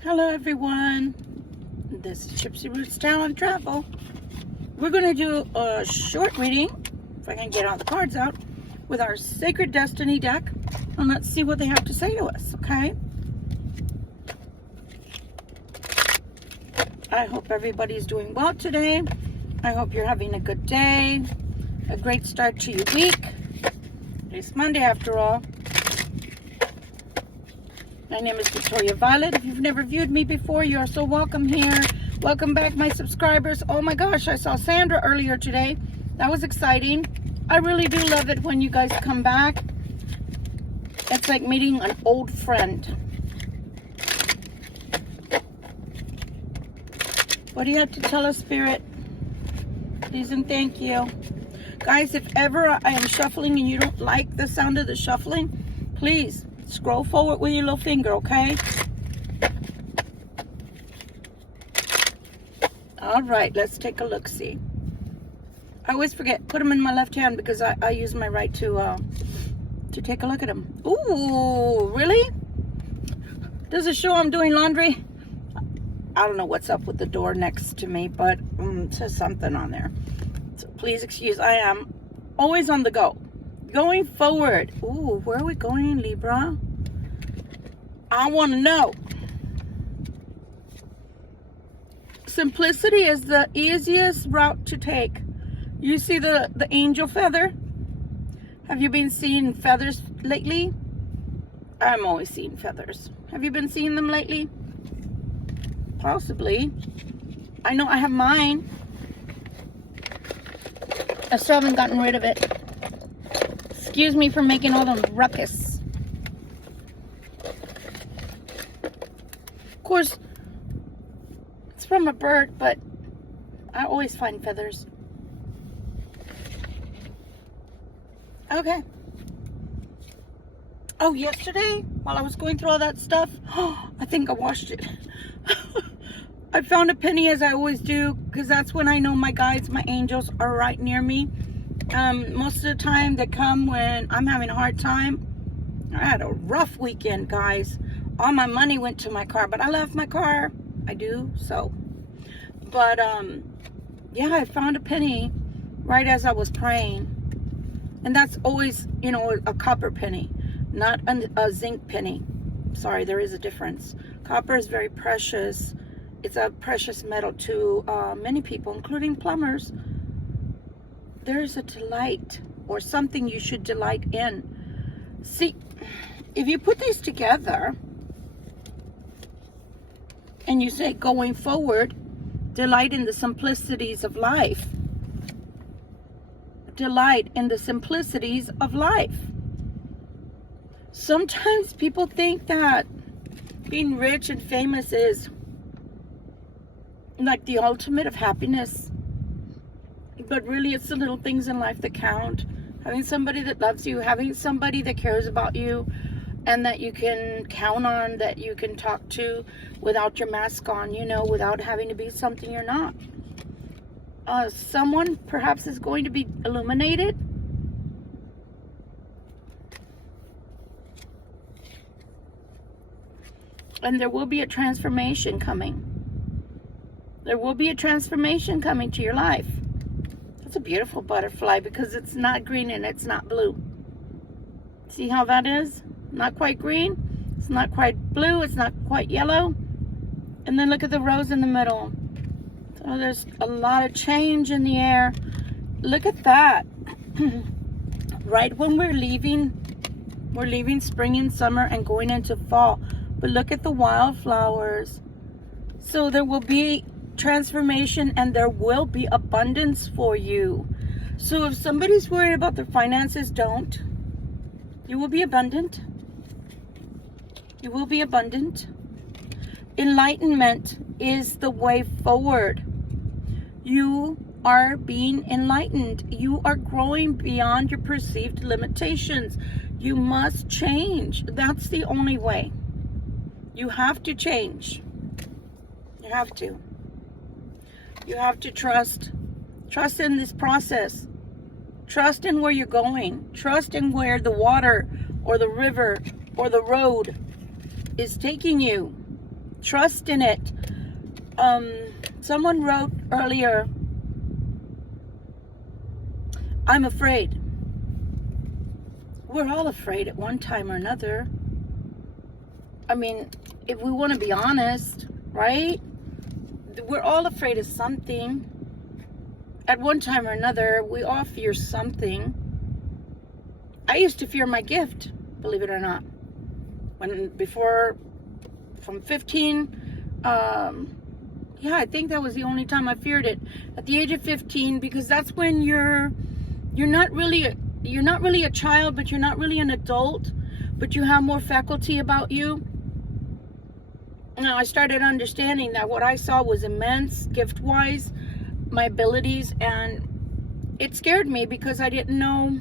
Hello everyone, this is Gypsy Roots Talent Travel. We're going to do a short reading, if I can get all the cards out, with our Sacred Destiny deck, and let's see what they have to say to us, okay? I hope everybody's doing well today. I hope you're having a good day, a great start to your week. It's Monday after all. My name is Victoria Violet. If you've never viewed me before, you are so welcome here. Welcome back, my subscribers. Oh my gosh, I saw Sandra earlier today. That was exciting. I really do love it when you guys come back. It's like meeting an old friend. What do you have to tell us, Spirit? Please and thank you. Guys, if ever I am shuffling and you don't like the sound of the shuffling, please scroll forward with your little finger, okay? All right, let's take a look-see. I always forget, put them in my left hand because I use my right to take a look at them. Ooh, really? Does it show I'm doing laundry? I don't know what's up with the door next to me, but it says something on there. So please excuse, I am always on the go. Going forward. Ooh, where are we going, Libra? I want to know. Simplicity is the easiest route to take. You see the angel feather? Have you been seeing feathers lately? I'm always seeing feathers. Have you been seeing them lately? Possibly. I know I have mine. I still haven't gotten rid of it. Excuse me for making all the ruckus. Of course, it's from a bird, but I always find feathers. Okay. Oh, yesterday, while I was going through all that stuff, I think I washed it. I found a penny, as I always do, because that's when I know my guides, my angels, are right near me. Most of the time they come when I'm having a hard time. I had a rough weekend, guys. All my money went to my car, but I love my car. I do, so. But, yeah, I found a penny right as I was praying. And that's always, you know, a copper penny, not a zinc penny. Sorry, there is a difference. Copper is very precious. It's a precious metal to many people, including plumbers. There's a delight, or something you should delight in. See, if you put these together and you say going forward, delight in the simplicities of life. Delight in the simplicities of life. Sometimes people think that being rich and famous is like the ultimate of happiness. But really, it's the little things in life that count. Having somebody that loves you, having somebody that cares about you, and that you can count on, that you can talk to without your mask on, you know, without having to be something you're not. Someone perhaps is going to be illuminated. And there will be a transformation coming. There will be a transformation coming to your life. It's a beautiful butterfly because it's not green and it's not blue. See how that is? Not quite green. It's not quite blue. It's not quite yellow. And then look at the rose in the middle. So there's a lot of change in the air. Look at that. Right when we're leaving spring and summer and going into fall. But look at the wildflowers. So there will be transformation and there will be abundance for you. So if somebody's worried about their finances, don't. You will be abundant. You will be abundant. Enlightenment is the way forward. You are being enlightened. You are growing beyond your perceived limitations. You must change. That's the only way. You have to change. You have to. You have to trust. Trust in this process. Trust in where you're going. Trust in where the water or the river or the road is taking you. Trust in it. Someone wrote earlier, I'm afraid. We're all afraid at one time or another. I mean, if we want to be honest, right? We're all afraid of something. At one time or another, we all fear something. I used to fear my gift, believe it or not. From 15, yeah, I think that was the only time I feared it. At the age of 15, because that's when you're not really a child, but you're not really an adult, but you have more faculty about you. And I started understanding that what I saw was immense, gift-wise, my abilities, and it scared me because I didn't know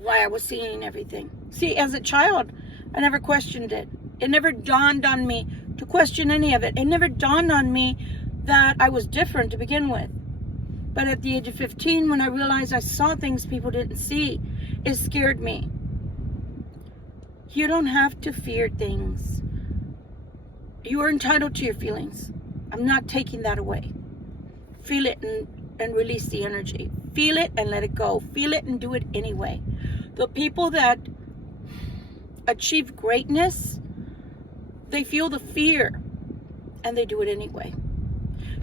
why I was seeing everything. See, as a child, I never questioned it. It never dawned on me to question any of it. It never dawned on me that I was different to begin with. But at the age of 15, when I realized I saw things people didn't see, it scared me. You don't have to fear things. You are entitled to your feelings. I'm not taking that away. Feel it and release the energy. Feel it and let it go. Feel it and do it anyway. The people that achieve greatness, they feel the fear and they do it anyway.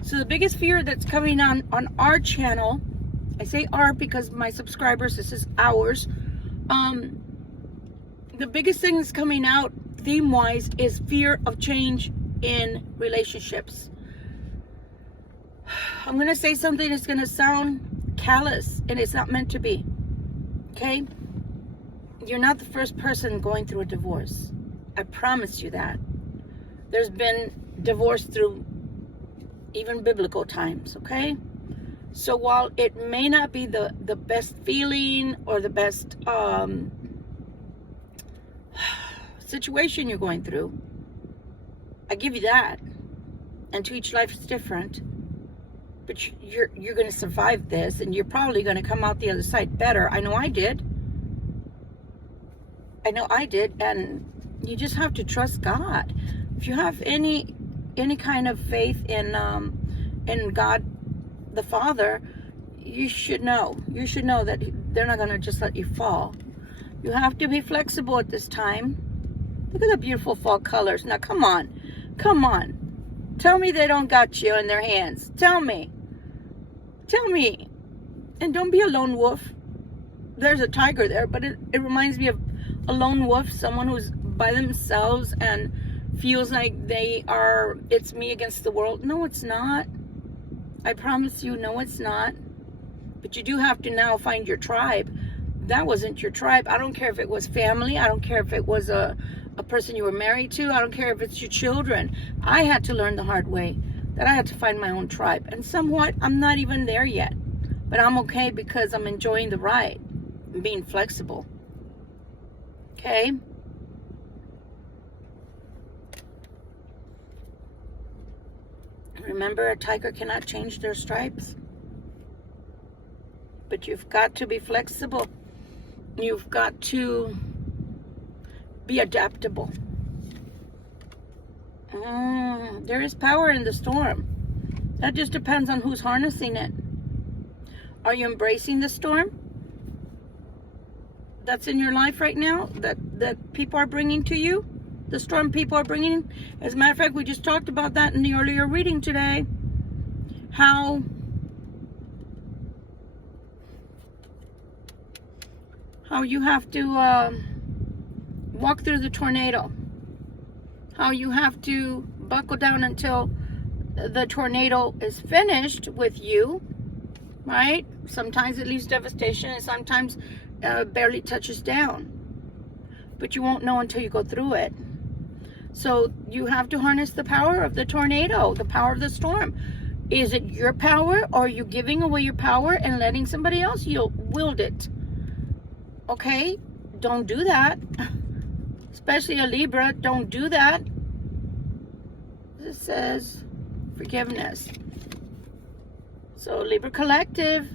So the biggest fear that's coming on our channel, I say our because my subscribers, this is ours. The biggest thing that's coming out theme-wise is fear of change in relationships. I'm going to say something that's going to sound callous, and it's not meant to be. Okay? You're not the first person going through a divorce. I promise you that. There's been divorce through even biblical times, okay? So while it may not be the best feeling or the best situation you're going through, I give you that. And to each life is different. But you're going to survive this, and you're probably going to come out the other side better. I know I did. And you just have to trust God. If you have any kind of faith in God the Father, you should know that they're not going to just let you fall. You have to be flexible at this time. Look at the beautiful fall colors. Now come on, tell me they don't got you in their hands. Tell me, and don't be a lone wolf. There's a tiger there, but it reminds me of a lone wolf, someone who's by themselves and feels like it's me against the world. No, it's not. I promise you, no, it's not. But you do have to now find your tribe. That wasn't your tribe. I don't care if it was family. I don't care if it was a person you were married to. I don't care if it's your children. I had to learn the hard way that I had to find my own tribe. And somewhat, I'm not even there yet. But I'm okay because I'm enjoying the ride and being flexible. Okay? Remember, a tiger cannot change their stripes. But you've got to be flexible. You've got to be adaptable. There is power in the storm. That just depends on who's harnessing it. Are you embracing the storm that's in your life right now, that people are bringing to you? The storm people are bringing. As a matter of fact, we just talked about that in the earlier reading today. How you have to walk through the tornado. How you have to buckle down until the tornado is finished with you, right? Sometimes it leaves devastation, and sometimes barely touches down. But you won't know until you go through it. So you have to harness the power of the tornado, the power of the storm. Is it your power, or are you giving away your power and letting somebody else wield it? Okay? Don't do that. Especially a Libra, don't do that. This says forgiveness. So Libra Collective,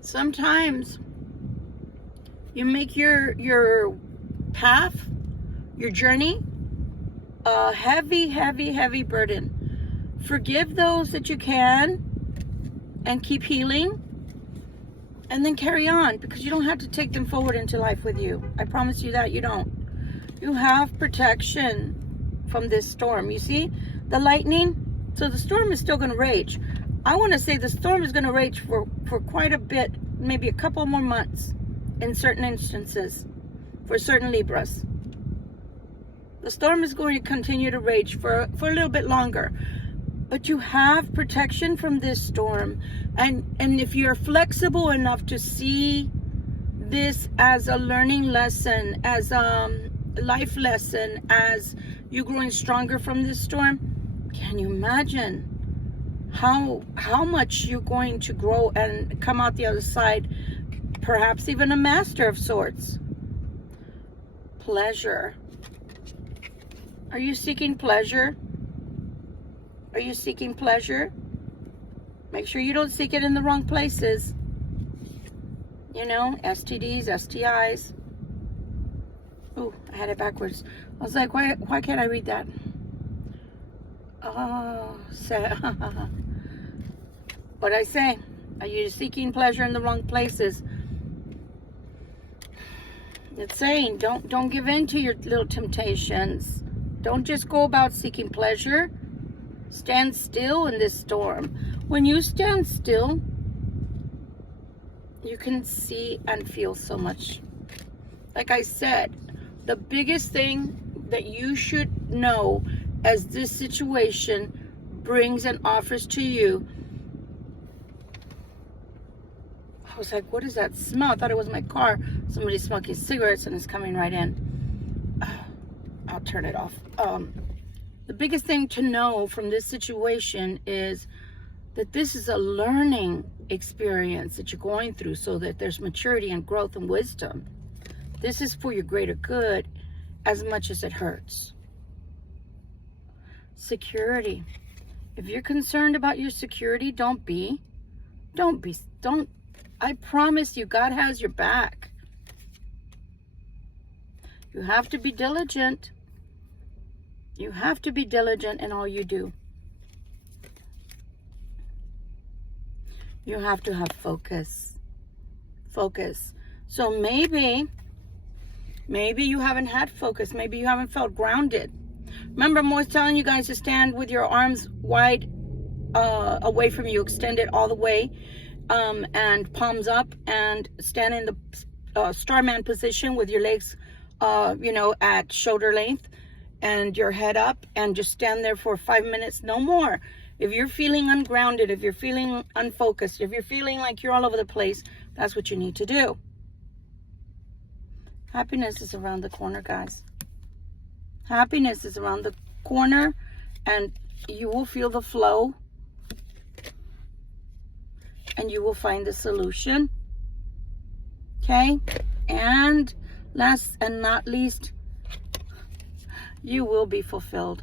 sometimes you make your path your journey, a heavy, heavy, heavy burden. Forgive those that you can and keep healing, and then carry on, because you don't have to take them forward into life with you. I promise you that you don't. You have protection from this storm. You see the lightning? So the storm is still going to rage. I want to say the storm is going to rage for quite a bit, maybe a couple more months in certain instances for certain Libras. The storm is going to continue to rage for a little bit longer. But you have protection from this storm. And if you're flexible enough to see this as a learning lesson, as a life lesson, as you growing stronger from this storm, can you imagine how much you're going to grow and come out the other side, perhaps even a master of sorts? Pleasure. Are you seeking pleasure? Are you seeking pleasure? Make sure you don't seek it in the wrong places. You know, STDs, STIs. Ooh, I had it backwards. I was like, why can't I read that? Oh, what'd I say? Are you seeking pleasure in the wrong places? It's saying, don't give in to your little temptations. Don't just go about seeking pleasure. Stand still in this storm. When you stand still, you can see and feel so much. Like I said, the biggest thing that you should know as this situation brings and offers to you. I was like, what is that smell? I thought it was my car. Somebody's smoking cigarettes and it's coming right in. I'll turn it off. The biggest thing to know from this situation is that this is a learning experience that you're going through, so that there's maturity and growth and wisdom. This is for your greater good as much as it hurts. Security. If you're concerned about your security, don't. I promise you, God has your back. You have to be diligent. You have to be diligent in all you do. You have to have focus. Focus. So maybe you haven't had focus. Maybe you haven't felt grounded. Remember, I'm always telling you guys to stand with your arms wide away from you, extended all the way, and palms up, and stand in the starman position with your legs, at shoulder length, and your head up, and just stand there for 5 minutes, no more. If you're feeling ungrounded, if you're feeling unfocused, if you're feeling like you're all over the place, that's what you need to do. Happiness is around the corner, guys. Happiness is around the corner, and you will feel the flow, and you will find the solution. Okay? And last and not least, you will be fulfilled.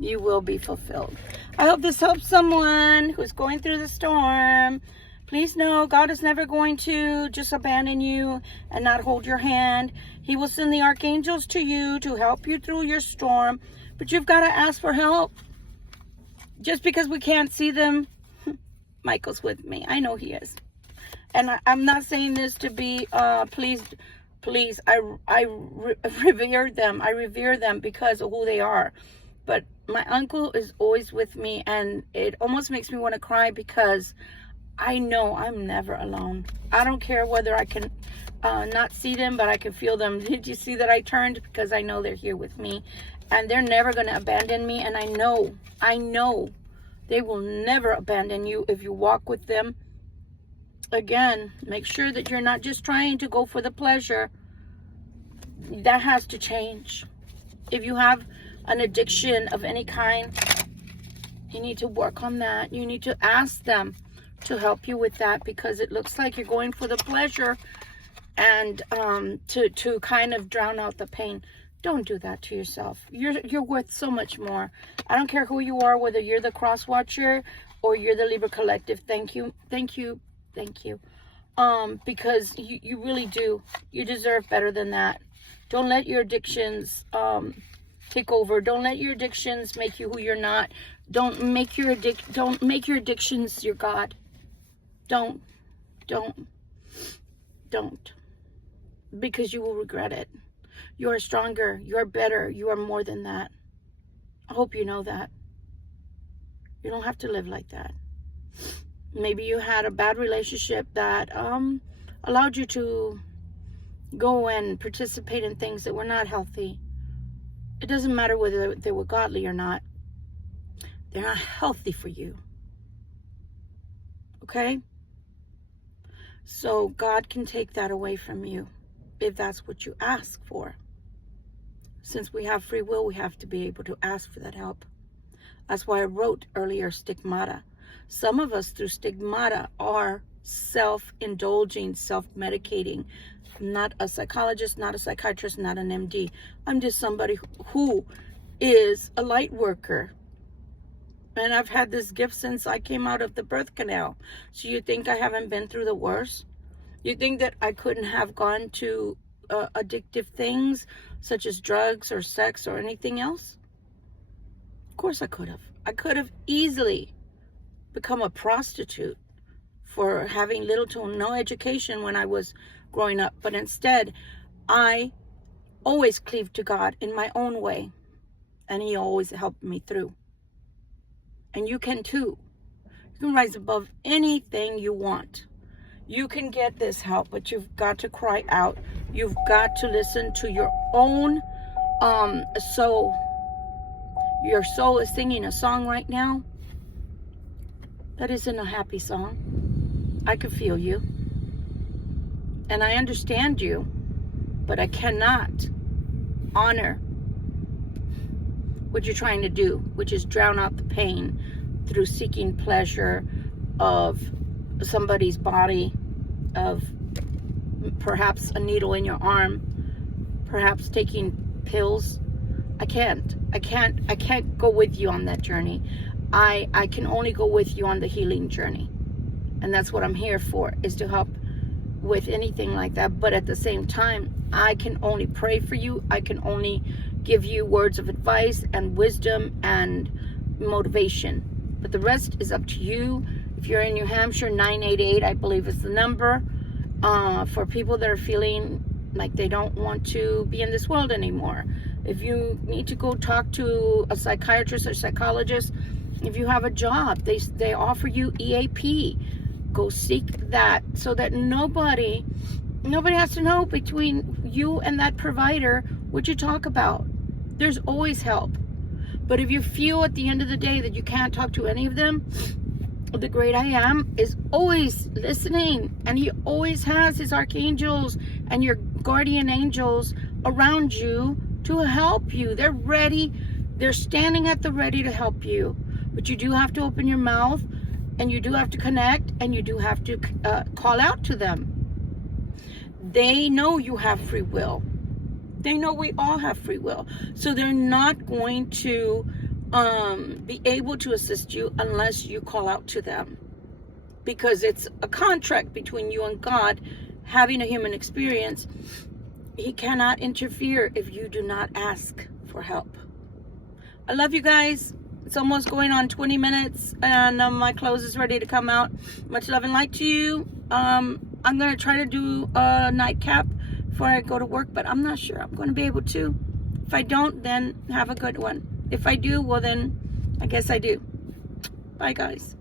You will be fulfilled. I hope this helps someone who's going through the storm. Please know God is never going to just abandon you and not hold your hand. He will send the archangels to you to help you through your storm. But you've got to ask for help. Just because we can't see them, Michael's with me. I know he is. And I'm not saying this to be pleased. Please, I revere them. I revere them because of who they are. But my uncle is always with me, and it almost makes me want to cry, because I know I'm never alone. I don't care whether I can not see them, but I can feel them. Did you see that I turned? Because I know they're here with me, and they're never going to abandon me. And I know they will never abandon you if you walk with them. Again, make sure that you're not just trying to go for the pleasure. That has to change. If you have an addiction of any kind, you need to work on that. You need to ask them to help you with that, because it looks like you're going for the pleasure and to kind of drown out the pain. Don't do that to yourself. You're worth so much more. I don't care who you are, whether you're the cross watcher or you're the Libra collective. Thank you. Because you really do. You deserve better than that. Don't let your addictions take over. Don't let your addictions make you who you're not. Don't make your addictions your God. Don't. Because you will regret it. You are stronger. You are better. You are more than that. I hope you know that. You don't have to live like that. Maybe you had a bad relationship that allowed you to go and participate in things that were not healthy. It doesn't matter whether they were godly or not. They're not healthy for you. Okay? So God can take that away from you if that's what you ask for. Since we have free will, we have to be able to ask for that help. That's why I wrote earlier stigmata. Some of us through stigmata are self-indulging, self-medicating. I'm not a psychologist, not a psychiatrist, not an MD. I'm just somebody who is a light worker. And I've had this gift since I came out of the birth canal. So you think I haven't been through the worst? You think that I couldn't have gone to addictive things such as drugs or sex or anything else? Of course I could have. I could have easily become a prostitute for having little to no education when I was growing up. But instead, I always cleaved to God in my own way. And He always helped me through. And you can too. You can rise above anything you want. You can get this help, but you've got to cry out. You've got to listen to your own soul. Your soul is singing a song right now that isn't a happy song. I can feel you. And I understand you, but I cannot honor what you're trying to do, which is drown out the pain through seeking pleasure of somebody's body, of perhaps a needle in your arm, perhaps taking pills. I can't go with you on that journey. I can only go with you on the healing journey. And that's what I'm here for, is to help with anything like that. But at the same time, I can only pray for you. I can only give you words of advice and wisdom and motivation. But the rest is up to you. If you're in New Hampshire, 988, I believe is the number, for people that are feeling like they don't want to be in this world anymore. If you need to go talk to a psychiatrist or psychologist, if you have a job, they offer you EAP. Go seek that so that nobody has to know between you and that provider what you talk about. There's always help. But if you feel at the end of the day that you can't talk to any of them, the great I am is always listening, and He always has His archangels and your guardian angels around you to help you. They're ready. They're standing at the ready to help you. But you do have to open your mouth, and you do have to connect, and you do have to call out to them. They know you have free will. They know we all have free will. So they're not going to be able to assist you unless you call out to them. Because it's a contract between you and God. Having a human experience, He cannot interfere if you do not ask for help. I love you guys. It's almost going on 20 minutes, and my clothes is ready to come out. Much love and light to you. I'm going to try to do a nightcap before I go to work, but I'm not sure I'm going to be able to. If I don't, then have a good one. If I do, well then, I guess I do. Bye, guys.